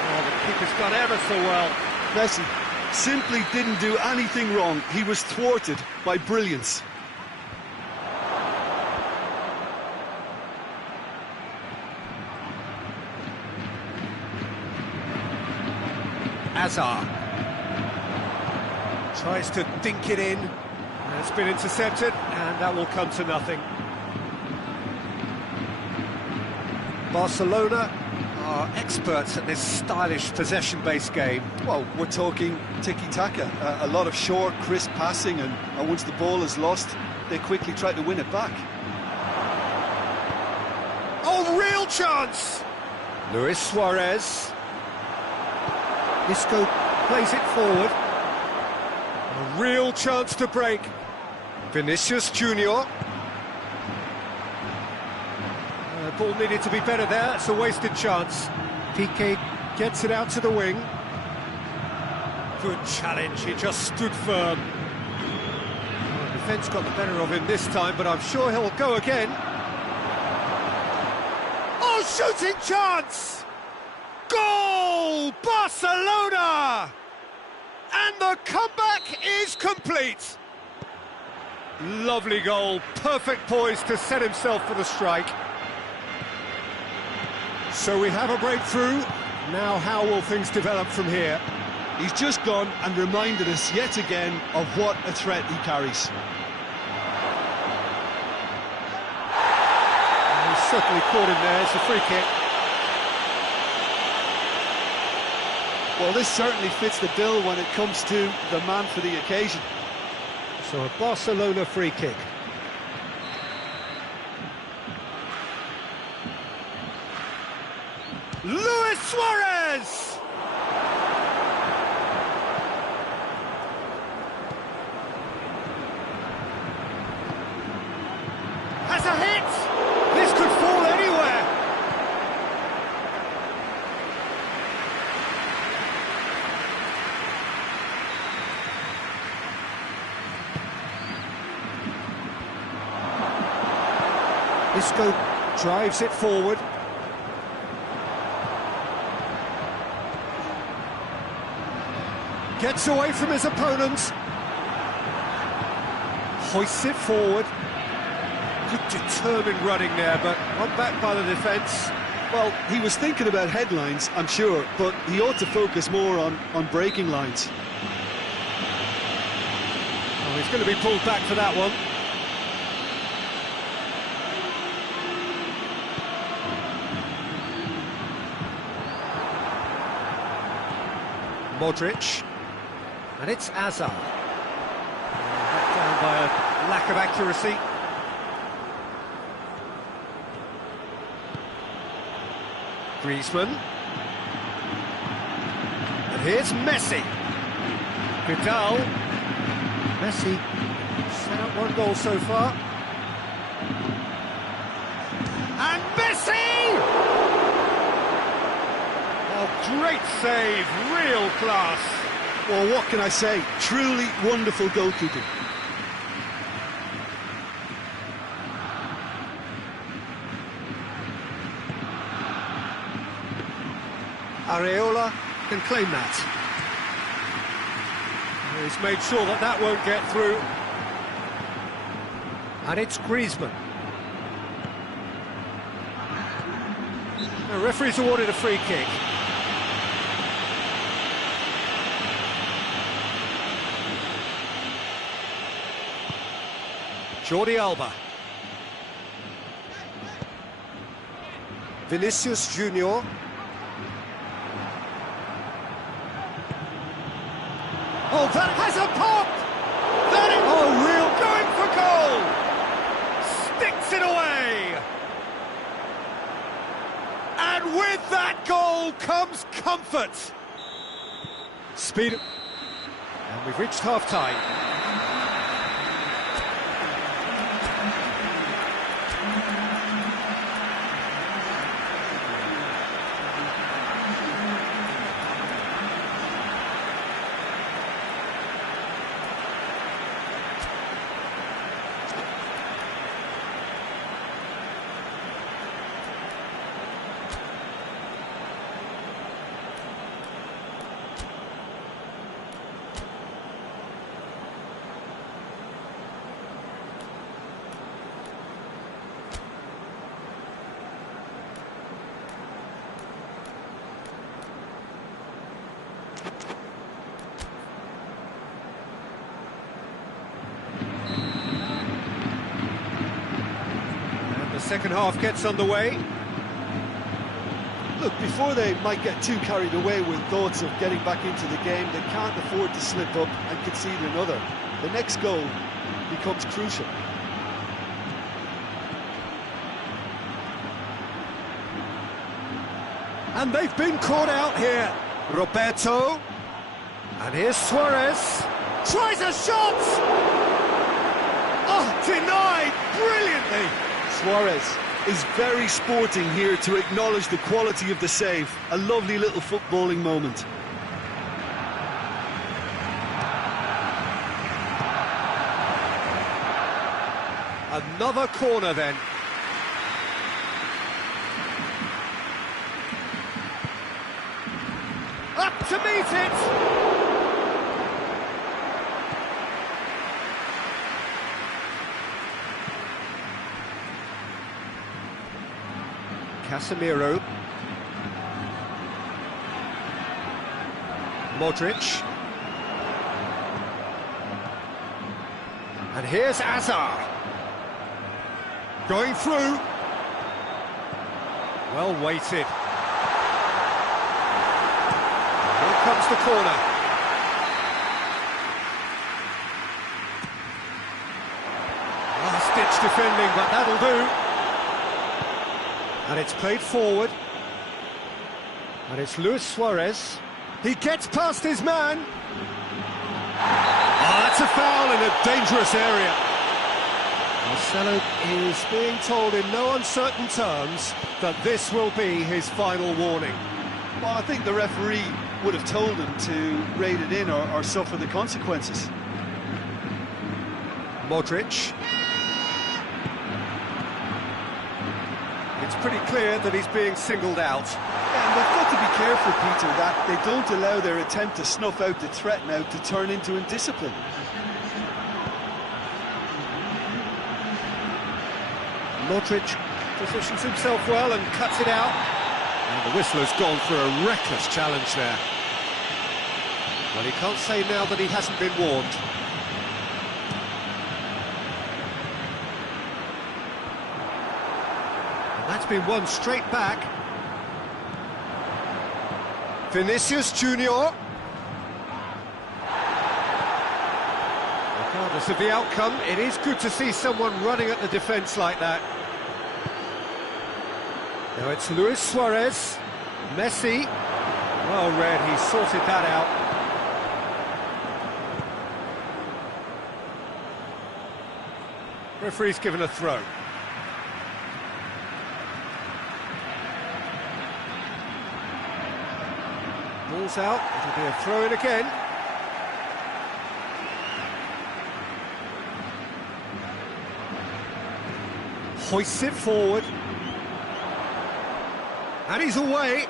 Oh, the keeper's done ever so well. Messi simply didn't do anything wrong. He was thwarted by brilliance. Hazard tries to dink it in, and it's been intercepted, and that will come to nothing. Barcelona are experts at this stylish possession-based game. Well, we're talking tiki-taka, a lot of short, crisp passing, and once the ball is lost, they quickly try to win it back. Oh, real chance! Luis Suarez. Isco plays it forward. A real chance to break. Vinicius Junior. The ball needed to be better there. It's a wasted chance. Piqué gets it out to the wing. Good challenge. He just stood firm. The defence got the better of him this time, but I'm sure he'll go again. Oh, shooting chance! Goal! Barcelona! And the comeback is complete. Lovely goal, perfect poise to set himself for the strike. So we have a breakthrough. Now how will things develop from here? He's just gone and reminded us yet again of what a threat he carries. And he's certainly caught him there. It's a free kick. Well, this certainly fits the bill when it comes to the man for the occasion. So a Barcelona free kick. Luis Suarez! Has a hit! This could fall anywhere! Isco drives it forward. Gets away from his opponents. Hoists it forward. Good determined running there, but one back by the defence. Well, he was thinking about headlines, I'm sure, but he ought to focus more on breaking lines. Oh, he's going to be pulled back for that one. Modric. And it's Hazard. Let down by a lack of accuracy. Griezmann. And here's Messi. Vidal. Messi set up one goal so far. And Messi! Oh, great save, real class. Well, what can I say? Truly wonderful goalkeeping. Areola can claim that. He's made sure that that won't get through. And it's Griezmann. The referee's awarded a free kick. Jordi Alba. Vinicius Junior. Oh, that has a pop! That is... Oh, real going for goal! Sticks it away! And with that goal comes comfort! Speed... And we've reached half-time. Second half gets underway. Look, before they might get too carried away with thoughts of getting back into the game, they can't afford to slip up and concede another. The next goal becomes crucial. And they've been caught out here. Roberto. And here's Suarez. Tries a shot! Oh, denied brilliantly. Suarez is very sporting here to acknowledge the quality of the save. A lovely little footballing moment. Another corner then. Up to meet it! Casemiro. Modric. And here's Hazard. Going through. Well weighted. Here comes the corner. Last-ditch defending, but that'll do. And it's played forward. And it's Luis Suarez. He gets past his man. Oh, that's a foul in a dangerous area. Marcelo is being told in no uncertain terms that this will be his final warning. Well, I think the referee would have told him to rate it in or suffer the consequences. Modric. It's pretty clear that he's being singled out. Yeah, and they've got to be careful, Peter, that they don't allow their attempt to snuff out the threat now to turn into indiscipline. Modric positions himself well and cuts it out. And the whistler's gone for a reckless challenge there. Well, he can't say now that he hasn't been warned. And that's been won straight back. Vinicius Junior. Regardless of the outcome, it is good to see someone running at the defence like that. Now it's Luis Suarez. Messi. Well read, he sorted that out. Referee's given a throw. Ball's out, it'll be a throw-in again. Hoists it forward. And he's away.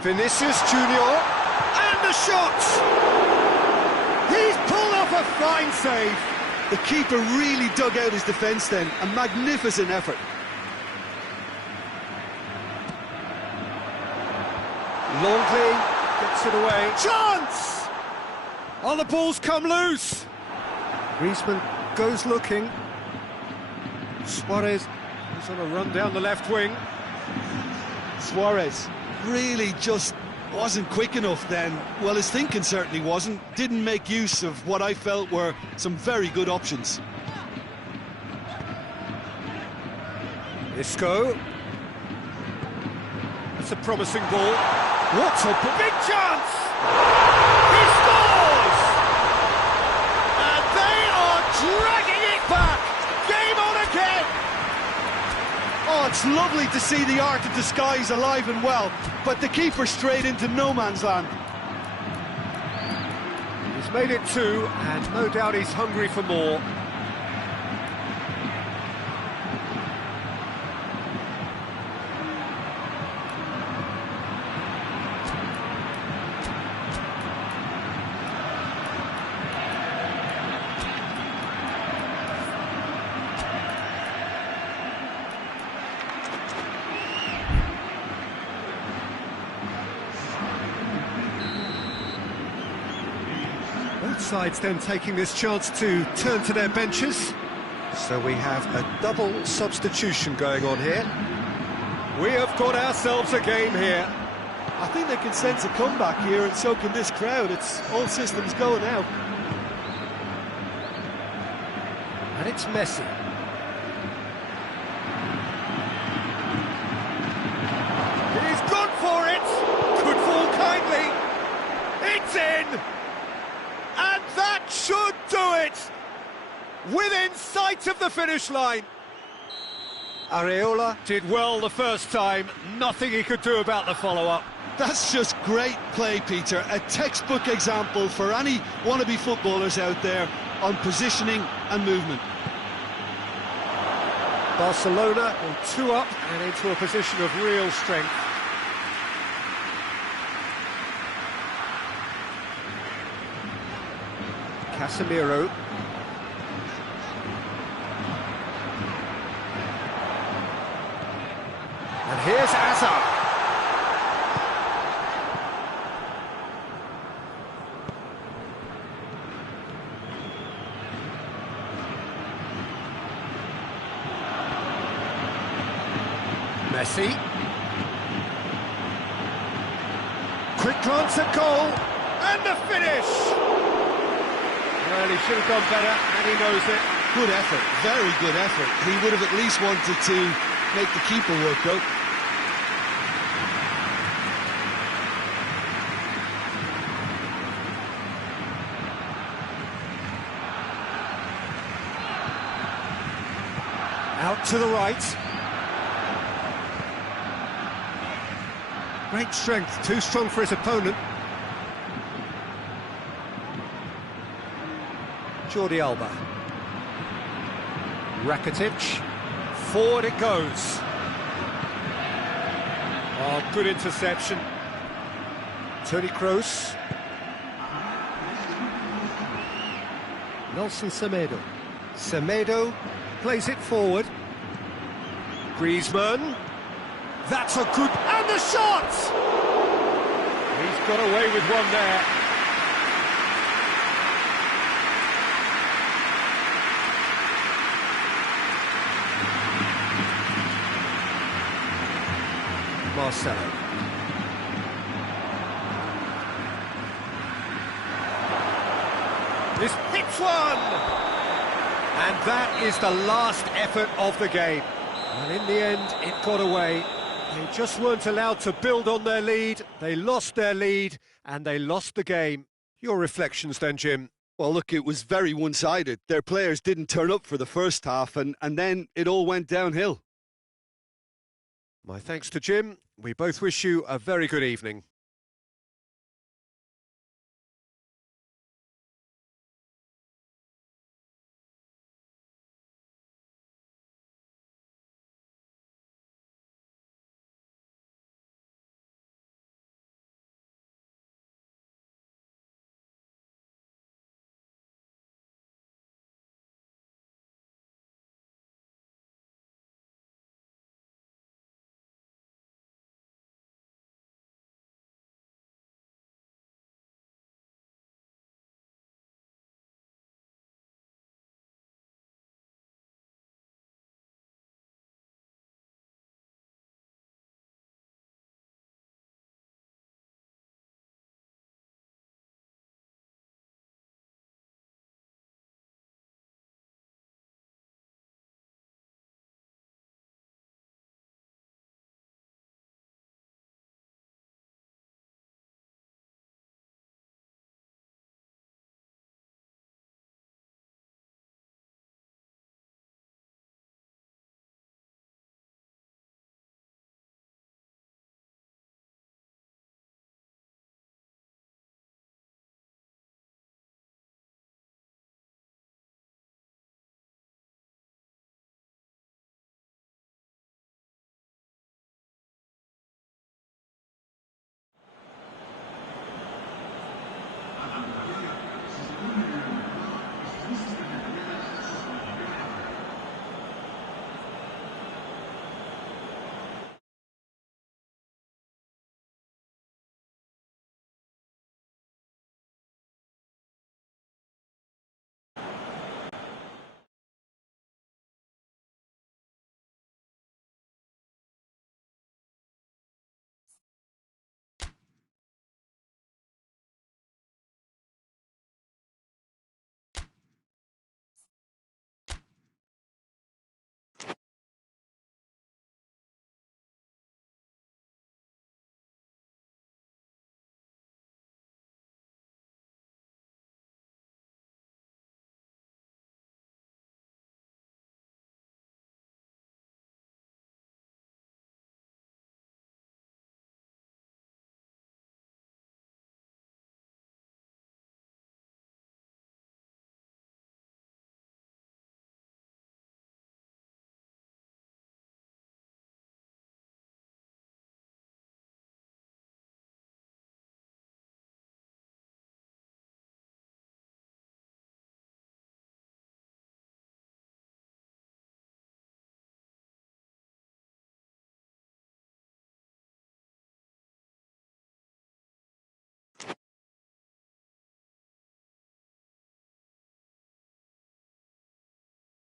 Vinicius Junior. And the shot! He's pulled off a fine save. The keeper really dug out his defence then. A magnificent effort. Longley gets it away. Chance! Oh, the ball's come loose. Griezmann goes looking. Suarez is on a run down the left wing. Suarez really just wasn't quick enough then. Well, his thinking certainly wasn't. Didn't make use of what I felt were some very good options. Isco. That's a promising ball. What a big chance! He scores! And they are dragging it back! Game on again! Oh, it's lovely to see the art of disguise alive and well, but the keeper straight into no man's land. He's made it 2, and no doubt he's hungry for more. Both sides then taking this chance to turn to their benches. So we have a double substitution going on here. We have got ourselves a game here. I think they can sense a comeback here, and so can this crowd. It's all systems go now. And it's Messi. He's gone for it! Could fall kindly. It's in! And that should do it! Within sight of the finish line. Areola did well the first time. Nothing he could do about the follow-up. That's just great play, Peter. A textbook example for any wannabe footballers out there on positioning and movement. Barcelona on 2 up and into a position of real strength. Casemiro. And here's Hazard. Messi. Quick glance at goal. And the finish! Well, he should have done better, and he knows it. Good effort, very good effort. He would have at least wanted to make the keeper work, though. Out to the right. Great strength, too strong for his opponent. Jordi Alba. Rakitic. Forward it goes. Oh, good interception. Toni Kroos. Nelson Semedo. Semedo plays it forward. Griezmann. That's a good... And the shot! He's got away with one there. Marcelo. This hits one! And that is the last effort of the game. And in the end, it got away. They just weren't allowed to build on their lead. They lost their lead, and they lost the game. Your reflections then, Jim? Well, look, it was very one-sided. Their players didn't turn up for the first half, and then it all went downhill. My thanks to Jim. We both wish you a very good evening.